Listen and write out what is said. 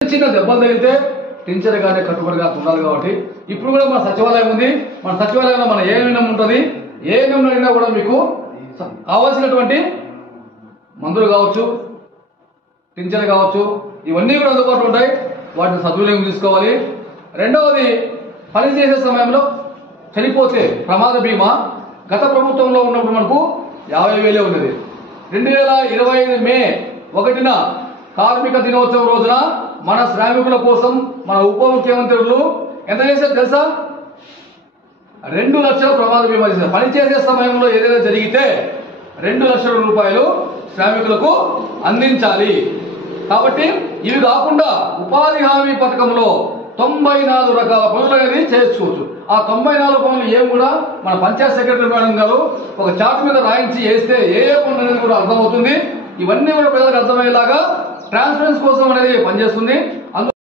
చిన్న దెబ్బలు తగిలితే టీచర్ గానే కట్టుబడిగా ఉండాలి కాబట్టి ఇప్పుడు కూడా మన సచివాలయం ఉంది. మన సచివాలయంలో మన ఏఎన్ఎం ఉంటుంది. ఏఎన్ఎం అడిగినా కూడా మీకు కావాల్సినటువంటి మందులు కావచ్చు, టీచర్ కావచ్చు, ఇవన్నీ కూడా అందుబాటులో ఉంటాయి. వాటిని సద్వినియోగం తీసుకోవాలి. రెండవది, పనిచేసే సమయంలో చనిపోతే ప్రమాద బీమా గత ప్రభుత్వంలో ఉన్నప్పుడు మనకు 50,000 ఉన్నది. 2025 మే 1న కార్మిక దినోత్సవం రోజున మన శ్రామికుల కోసం మన ఉప ముఖ్యమంత్రులు ఎంత చేశారు తెలుసా? 2 లక్షల ప్రమాద బీమా చేశారు. పనిచేసే సమయంలో ఏదైనా జరిగితే 2 లక్షల రూపాయలు శ్రామికులకు అందించాలి. కాబట్టి ఇవి కాకుండా ఉపాధి హామీ పథకంలో 94 రకాల పనులు అనేది చేసుకోవచ్చు. ఆ 94 పనులు ఏం కూడా మన పంచాయత్ సెక్రటరీ మేడం గారు ఒక చార్ట్ మీద రాయించి వేస్తే ఏ పనులు అనేది కూడా అర్థమవుతుంది. ఇవన్నీ కూడా ప్రజలకు అర్థమయ్యేలాగా ట్రాన్స్పరెన్సీ కోసం అనేది పనిచేస్తుంది.